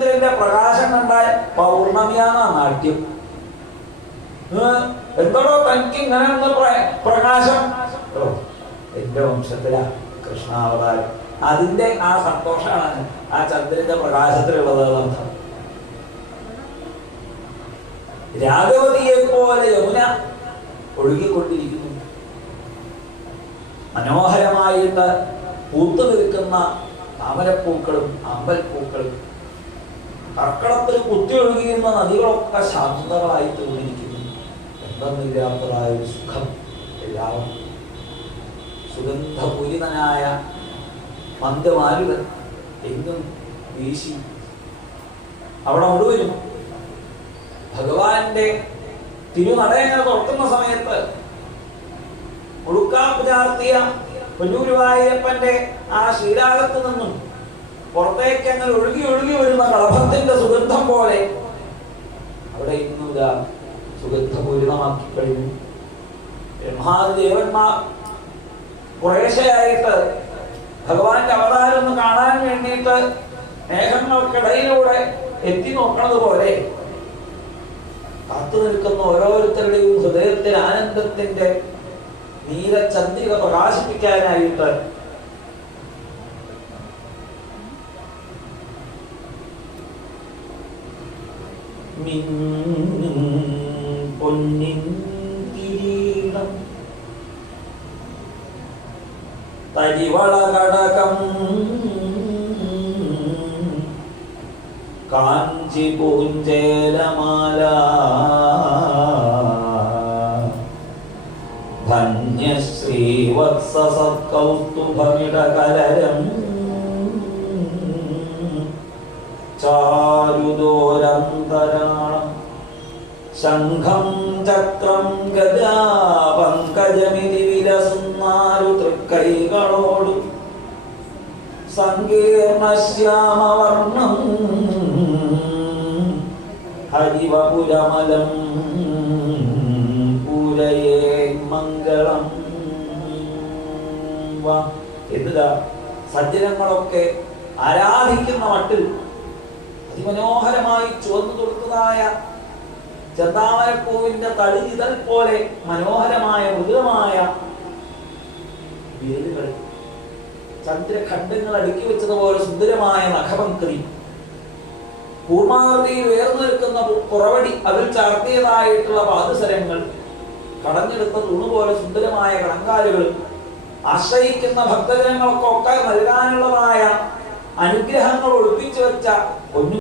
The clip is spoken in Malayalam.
ചന്ദ്രന്റെ പ്രകാശം കണ്ടാൽ പൗർണമിയാണ് നാട്യം. എന്തോടോ തനിക്ക് ഇങ്ങനെ പ്രകാശം? എന്റെ വംശത്തിലാ കൃഷ്ണാവതാരം. അതിന്റെ ആ സന്തോഷമാണ് ആ ചന്ദ്രന്റെ പ്രകാശത്തിലുള്ളത് അർത്ഥം. രാഘവതിയെ പോലെ യമുന ഒഴുകിക്കൊണ്ടിരിക്കുന്നു. മനോഹരമായിട്ട് പൂത്തു നിൽക്കുന്ന താമരപ്പൂക്കളും അമ്പൽപ്പൂക്കളും, കർക്കടത്തിൽ കുത്തിയൊഴുകിയിരുന്ന നദികളൊക്കെ ശാന്തകളായി തോന്നിയിരിക്കുന്നു. എന്തെന്നില്ലാത്തതായ ഒരു സുഖം എല്ലാവരും. സുഗന്ധപൂരിതനായ മന്ദമാരുതൻ എങ്ങും വീശി. അവിടെ മുഴുവനും ഭഗവാന്റെ തിരുനടയങ്ങനെ തുറക്കുന്ന സമയത്ത് മുഴുക്കാപ്പ് ചാർത്തിയ പൊന്നൂരുവായൂരപ്പന്റെ ആ ശ്രീരാഗത്ത് നിന്നും പുറത്തേക്ക് അങ്ങനെ ഒഴുകി ഒഴുകി വരുന്ന കളഭത്തിന്റെ സുഗന്ധം പോലെ അവിടെ ഇന്നുക സുഗന്ധപൂരിതമാക്കി കഴിഞ്ഞു. ബ്രഹ്മാദേവന്മാർ കുറേശ്ശെയായിട്ട് ഭഗവാന്റെ അവതാരം ഒന്ന് കാണാൻ വേണ്ടിയിട്ട് മേഘങ്ങൾക്കിടയിലൂടെ എത്തി നോക്കുന്നത് പോലെ കാത്തു നിൽക്കുന്ന ഓരോരുത്തരുടെയും ഹൃദയത്തിൽ ആനന്ദത്തിന്റെ നീലചന്ദ്രിക പ്രകാശിപ്പിക്കാനായിട്ട് പൊന്നിൻ കിരീടം തരിവള കടകം കാഞ്ചി പൂഞ്ചേലമാല ധന്യശ്രീവത്സസത്കൗസ്തുഭമിടകലരം ചാരുദോരന്തരാളം ശംഖം ചക്രം ഗദാ പങ്കജമിതി വിലസുന്നാരു തൃക്കൈകളോടു സങ്കീർണശ്യാമവർണം ഹരിവപുരമലം പൂരയേ മംഗളം. എന്താ സജ്ജനങ്ങളൊക്കെ ആരാധിക്കുന്ന മട്ടിൽ അതിമനോഹരമായി ചുവന്നു തൊടുത്തതായ ചെന്താമരപ്പൂവിന്റെ തളിരിതൽ പോലെ മനോഹരമായ മൃദുലമായ വേരുകൾ, ചന്ദ്രഖണ്ഡങ്ങൾ അടുക്കി വെച്ചതുപോലെ സുന്ദരമായ നഖപങ്കരി, കൂർമാകൃതിയിൽ ഉയർന്നു നിൽക്കുന്ന പുറവടി, അതിൽ ചാർത്തിയതായിട്ടുള്ള പാദസരങ്ങൾ, കടഞ്ഞെടുത്ത തൂണുപോലെ സുന്ദരമായ കണങ്കാലുകൾ, ആശ്രയിക്കുന്ന ഭക്തജനങ്ങൾക്കൊക്കെ നൽകാനുള്ളതായ അനുഗ്രഹങ്ങൾ ഒളിപ്പിച്ചു വെച്ച